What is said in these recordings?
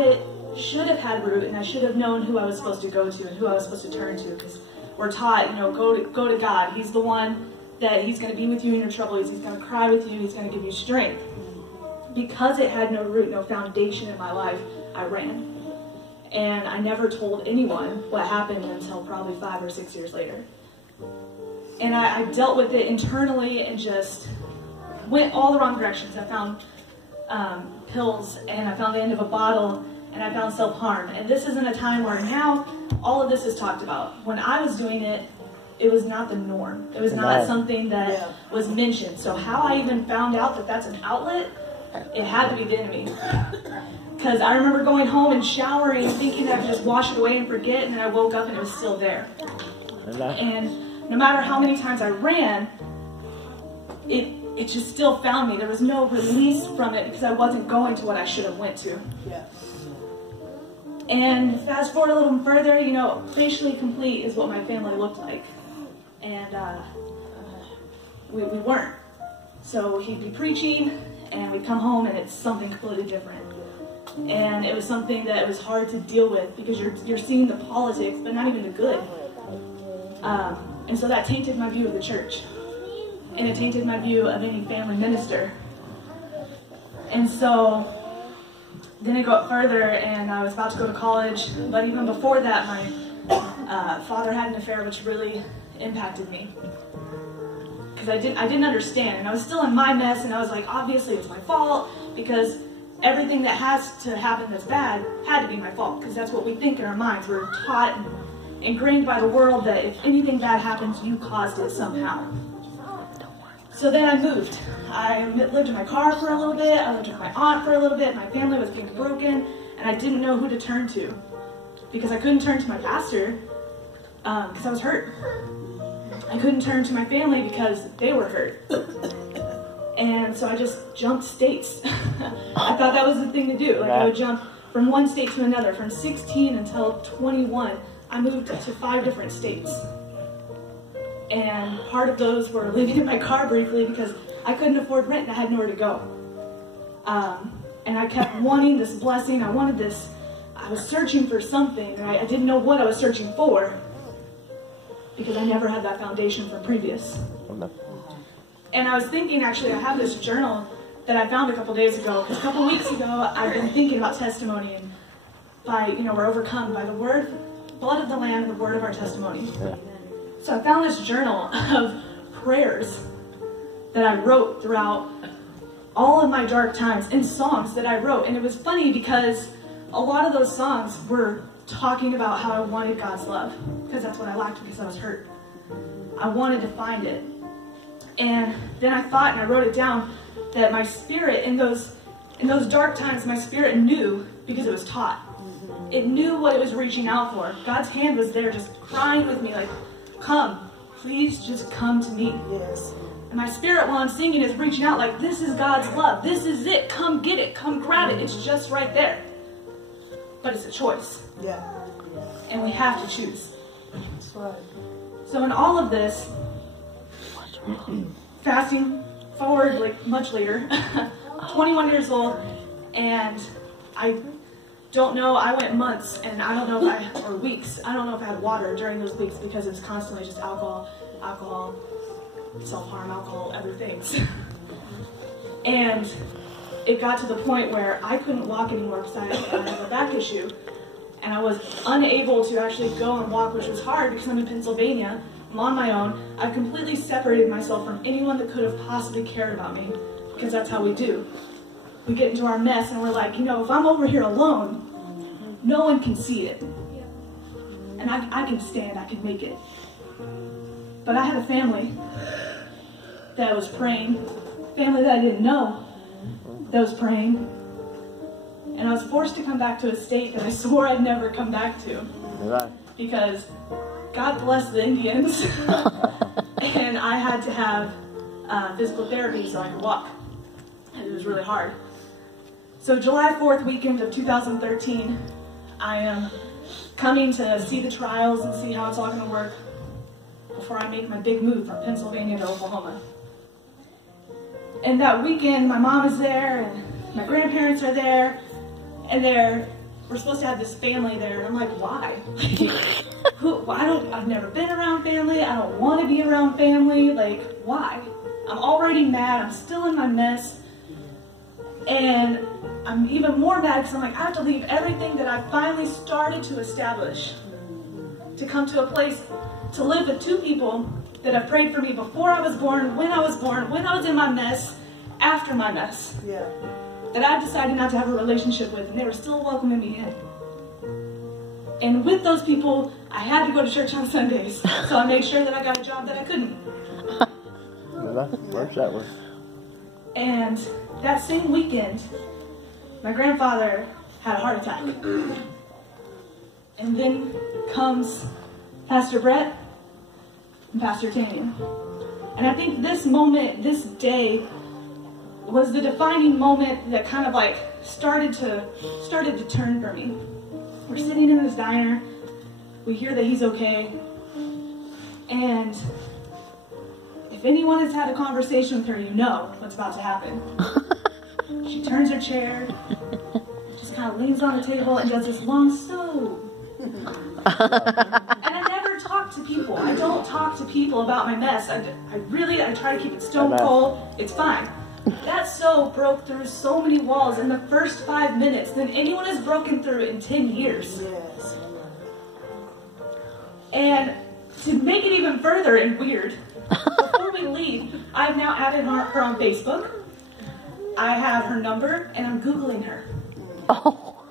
habit should have had root, and I should have known who I was supposed to go to and who I was supposed to turn to, because we're taught, you know, go to God. He's the one that he's going to be with you in your trouble. He's going to cry with you. He's going to give you strength. Because it had no root, no foundation in my life, I ran. And I never told anyone what happened until probably 5 or 6 years later. And I dealt with it internally and just went all the wrong directions. I found pills, and I found the end of a bottle, and I found self-harm. And this isn't a time where now all of this is talked about. When I was doing it, it was not the norm. It was not something that was mentioned. So how I even found out that that's an outlet, it had to be the enemy. Because I remember going home and showering, thinking I could just wash it away and forget, and then I woke up and it was still there. And no matter how many times I ran, it just still found me. There was no release from it because I wasn't going to what I should have went to. And fast forward a little further, you know, facially complete is what my family looked like. And we weren't. So he'd be preaching, and we'd come home, and it's something completely different. And it was something that was hard to deal with because you're seeing the politics, but not even the good. And so that tainted my view of the church. And it tainted my view of any family minister. And so then I go up further, and I was about to go to college, but even before that, my father had an affair which really impacted me. Because I didn't understand, and I was still in my mess, and I was like, obviously it's my fault, because everything that has to happen that's bad had to be my fault, because that's what we think in our minds. We're taught and ingrained by the world that if anything bad happens, you caused it somehow. So then I moved. I lived in my car for a little bit. I lived with my aunt for a little bit. My family was being broken, and I didn't know who to turn to because I couldn't turn to my pastor because I was hurt. I couldn't turn to my family because they were hurt. And so I just jumped states. I thought that was the thing to do. Like I would jump from one state to another. From 16 until 21, I moved to 5 different states. And part of those were living in my car briefly because I couldn't afford rent and I had nowhere to go. And I kept wanting this blessing. I wanted this. I was searching for something, and I didn't know what I was searching for because I never had that foundation from previous. And I was thinking, actually, I have this journal that I found a couple days ago. Because a couple weeks ago, I've been thinking about testimony, and we're overcome by the blood of the Lamb and the word of our testimony. So I found this journal of prayers that I wrote throughout all of my dark times, and songs that I wrote. And it was funny because a lot of those songs were talking about how I wanted God's love, because that's what I lacked because I was hurt. I wanted to find it. And then I thought, and I wrote it down, that my spirit in those dark times, my spirit knew because it was taught. It knew what it was reaching out for. God's hand was there just crying with me like, come, please just come to me. Yes. And my spirit while I'm singing is reaching out like, this is God's love. This is it. Come get it. Come grab it. It's just right there. But it's a choice. Yeah. And we have to choose. That's right. So in all of this, fasting forward like much later, 21 years old, and I don't know, I went months, and I don't know or weeks, I don't know if I had water during those weeks because it was constantly just alcohol, self-harm, alcohol, everything. And it got to the point where I couldn't walk anymore because I had a back issue, and I was unable to actually go and walk, which was hard because I'm in Pennsylvania. I'm on my own. I've completely separated myself from anyone that could have possibly cared about me, because that's how we do. We get into our mess and we're like, you know, if I'm over here alone, no one can see it. And I can stand, I can make it. But I had a family that was praying, family that I didn't know that was praying. And I was forced to come back to a state that I swore I'd never come back to. Because God bless the Indians. And I had to have physical therapy so I could walk. And it was really hard. So July 4th weekend of 2013, I am coming to see the trials and see how it's all going to work before I make my big move from Pennsylvania to Oklahoma. And that weekend, my mom is there, and my grandparents are there, and they're we're supposed to have this family there. And I'm like, why? I've never been around family. I don't want to be around family. Like, why? I'm already mad. I'm still in my mess. And I'm even more mad because I'm like, I have to leave everything that I finally started to establish to come to a place to live with two people that have prayed for me before I was born, when I was in my mess, after my mess. Yeah. That I decided not to have a relationship with, and they were still welcoming me in. And with those people, I had to go to church on Sundays, so I made sure that I got a job that I couldn't. Well, that works that way. And that same weekend, my grandfather had a heart attack. And then comes Pastor Brett and Pastor Tanya. And I think this moment, this day, was the defining moment that kind of like started to turn for me. We're sitting in this diner, we hear that he's okay, and if anyone has had a conversation with her, you know what's about to happen. She turns her chair, just kind of leans on the table and does this long so. And I never talk to people. I don't talk to people about my mess. I try to keep it stone cold. It's fine. That so broke through so many walls in the first 5 minutes than anyone has broken through in 10 years. Yes. And to make it even further and weird, before we leave, I've now added her on Facebook. I have her number, and I'm Googling her. Oh.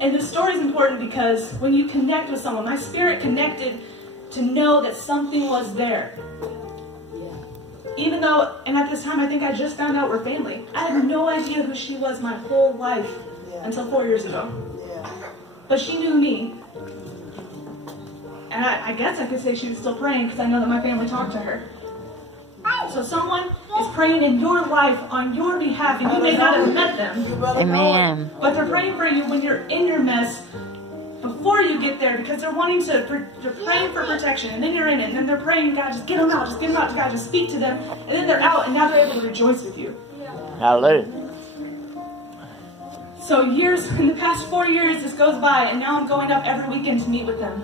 And the story's important because when you connect with someone, my spirit connected to know that something was there. Even though, and at this time, I think I just found out we're family. I had no idea who she was my whole life until 4 years ago. But she knew me. And I guess I could say she was still praying because I know that my family talked to her. So someone is praying in your life on your behalf, and you may not have met them. Amen. But they're praying for you when you're in your mess before you get there, because they're praying for protection, and then you're in it, and then they're praying, God, just get them out, God, just speak to them, and then they're out, and now they're able to rejoice with you. Hallelujah. So in the past 4 years, this goes by, and now I'm going up every weekend to meet with them.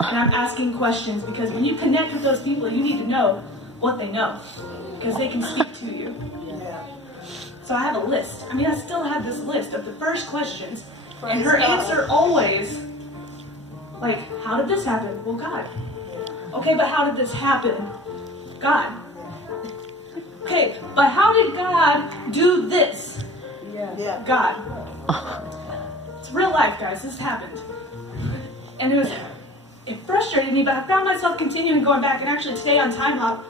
And I'm asking questions, because when you connect with those people, you need to know what they know, because they can speak to you. So I have a list. I mean, I still have this list of the first questions, and her answer always, like, how did this happen? Well, God. Okay, but how did this happen? God. Okay, but how did God do this? God. It's real life, guys. This happened. And it frustrated me, but I found myself continuing going back, and actually today on Time Hop,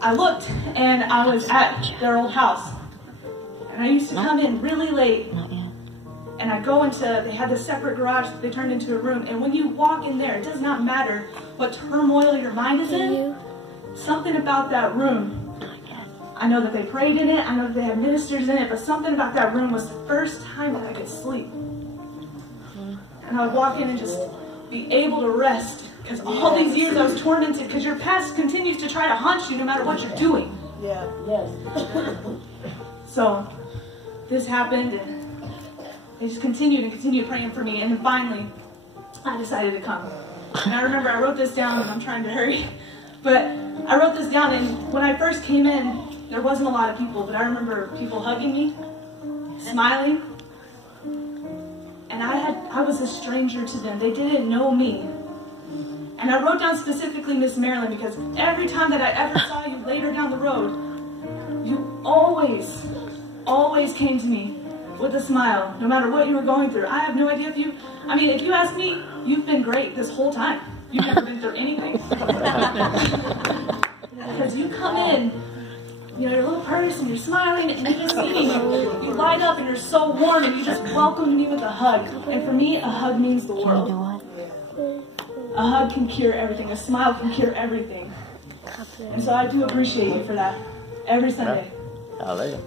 I looked, and I was at their old house. And I used to come in really late, and I go they had this separate garage that they turned into a room, and when you walk in there, it does not matter what turmoil your mind is in, something about that room, I know that they prayed in it, I know that they had ministers in it, but something about that room was the first time that I could sleep. And I would walk in and just be able to rest, because all these years I was tormented, because your past continues to try to haunt you no matter what you're doing. So this happened, and they just continued praying for me, and then finally I decided to come. And I remember I wrote this down, and I'm trying to hurry, but I wrote this down, and when I first came in, there wasn't a lot of people, but I remember people hugging me, smiling, and I was a stranger to them. They didn't know me. And I wrote down specifically Miss Marilyn, because every time that I ever saw you later down the road, you always came to me with a smile, no matter what you were going through. I have no idea if you ask me, you've been great this whole time. You've never been through anything. Because you come in, you're a little person, you're smiling, and you're just eating. You light up, and you're so warm, and you just welcome me with a hug. And for me, a hug means the world. A hug can cure everything. A smile can cure everything. And so I do appreciate you for that every Sunday. Hallelujah.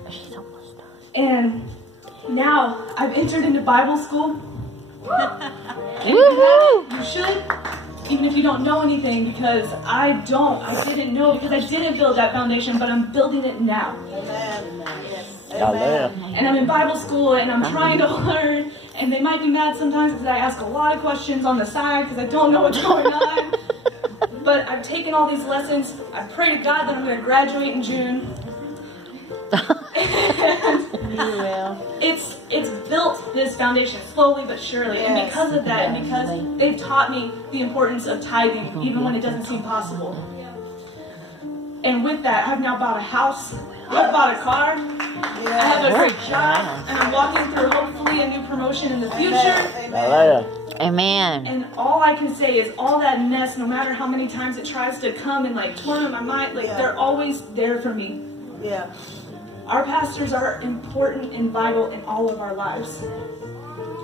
And now I've entered into Bible school. You should, even if you don't know anything, because I didn't know, because I didn't build that foundation, but I'm building it now. Hallelujah. And I'm in Bible school and I'm trying to learn. And they might be mad sometimes because I ask a lot of questions on the side because I don't know what's going on. But I've taken all these lessons. I pray to God that I'm going to graduate in June. You will. It's built this foundation slowly but surely. Yes. And because of that, and because they've taught me the importance of tithing, even when it doesn't seem possible. And with that, I've now bought a house. I've bought a car. I have a great job. And I'm walking through, hopefully, a new promotion in the future. Hallelujah. Amen. And all I can say is all that mess, no matter how many times it tries to come and like torment my mind, like they're always there for me. Yeah. Our pastors are important and vital in all of our lives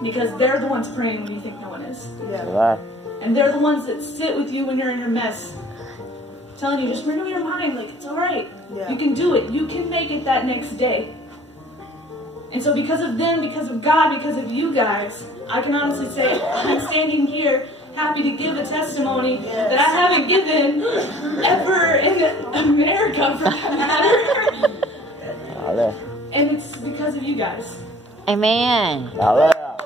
because they're the ones praying when you think no one is. Yeah. And they're the ones that sit with you when you're in your mess, telling you, just renew your mind, like it's all right. Yeah. You can do it. You can make it that next day. And so because of them, because of God, because of you guys, I can honestly say I'm standing here happy to give a testimony that I haven't given ever in America for that matter. Hallelujah. And it's because of you guys. Amen. Hallelujah.